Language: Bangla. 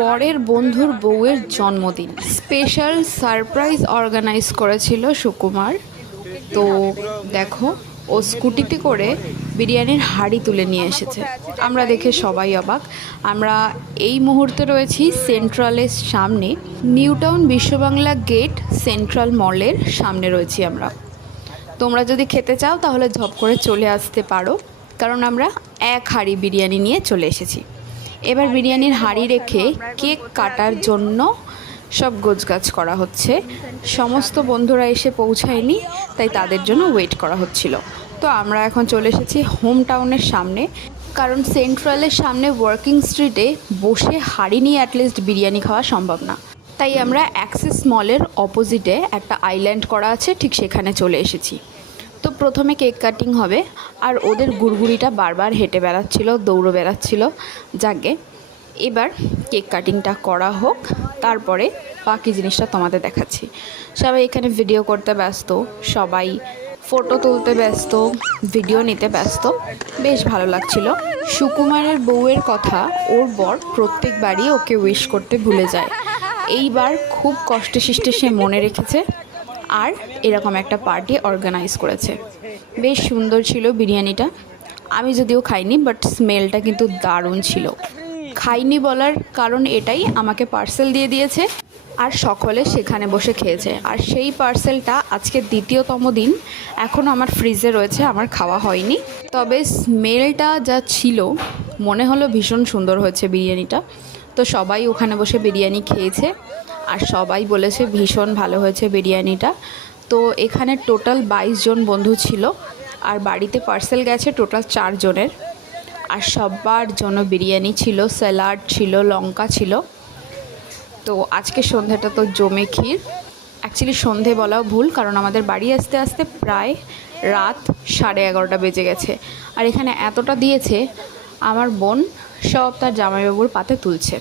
বরের বন্ধুর বউয়ের জন্মদিন, স্পেশাল সারপ্রাইজ অর্গানাইজ করেছিল সুকুমার। তো দেখো, ও স্কুটিতে করে বিরিয়ানির হাঁড়ি তুলে নিয়ে এসেছে। আমরা দেখে সবাই অবাক। আমরা এই মুহূর্তে রয়েছি সেন্ট্রালের সামনে, new town Biswa Bangla gate central মলের সামনে রয়েছি আমরা। তোমরা যদি খেতে চাও তাহলে ঝপ করে চলে আসতে পারো, কারণ আমরা এক হাঁড়ি বিরিয়ানি নিয়ে চলে এসেছি। এবার বিরিয়ানির হাঁড়ি রেখে কেক কাটার জন্য সব গোছগাছ করা হচ্ছে। সমস্ত বন্ধুরা এসে পৌঁছায়নি, তাই তাদের জন্য ওয়েট করা হচ্ছিল। তো আমরা এখন চলে এসেছি হোম টাউনের সামনে, কারণ সেন্ট্রালের সামনে ওয়ার্কিং স্ট্রিটে বসে হাঁড়ি নিয়ে অ্যাটলিস্ট বিরিয়ানি খাওয়া সম্ভব না। তাই আমরা অ্যাক্সিস মলের অপোজিটে একটা আইল্যান্ড করা আছে, ঠিক সেখানে চলে এসেছি। তো প্রথমে কেক কাটিং হবে, আর ওদের গুড়গুড়িটা বারবার হেঁটে বেড়াচ্ছিল, দৌড়ে বেড়াচ্ছিল। যাকে এবার কেক কাটিংটা করা হোক, তারপরে বাকি জিনিসটা তোমাদের দেখাচ্ছি। সবাই এখানে ভিডিও করতে ব্যস্ত, সবাই ফটো তুলতে ব্যস্ত, ভিডিও নিতে ব্যস্ত। বেশ ভালো লাগছিল। সুকুমারের বউয়ের কথা ওর বর প্রত্যেকবারই ওকে উইশ করতে ভুলে যায়। এইবার খুব কষ্টে শিষ্টে সে মনে রেখেছে, আর এরকম একটা পার্টি অর্গানাইজ করেছে। বেশ সুন্দর ছিল বিরিয়ানিটা। আমি যদিও খাইনি, বাট স্মেলটা কিন্তু দারুণ ছিল। খাইনি বলার কারণ এটাই, আমাকে পার্সেল দিয়ে দিয়েছে আর সকলে সেখানে বসে খেয়েছে। আর সেই পার্সেলটা আজকে দ্বিতীয়তম দিন, এখনও আমার ফ্রিজে রয়েছে, আমার খাওয়া হয়নি। তবে স্মেলটা যা ছিল, মনে হলো ভীষণ সুন্দর হয়েছে বিরিয়ানিটা। তো সবাই ওখানে বসে বিরিয়ানি খেয়েছে, আর সবাই বলেছে ভীষণ ভালো হয়েছে বিরিয়ানিটা। তো এখানে টোটাল 22 জন বন্ধু ছিল, আর বাড়িতে পার্সেল গেছে টোটাল 4 জনের। আর সবার জন্য বিরিয়ানি ছিল, স্যালাড ছিল, লঙ্কা ছিল। তো আজকে সন্ধ্যাটা তো জমে ক্ষীর। অ্যাকচুয়ালি সন্ধে বলাও ভুল, কারণ আমাদের বাড়ি আসতে আসতে প্রায় রাত 11:30 বেজে গেছে। আর এখানে এতটা দিয়েছে, আমার বোন সব তার জামাইবাবুর পাতে তুলছে।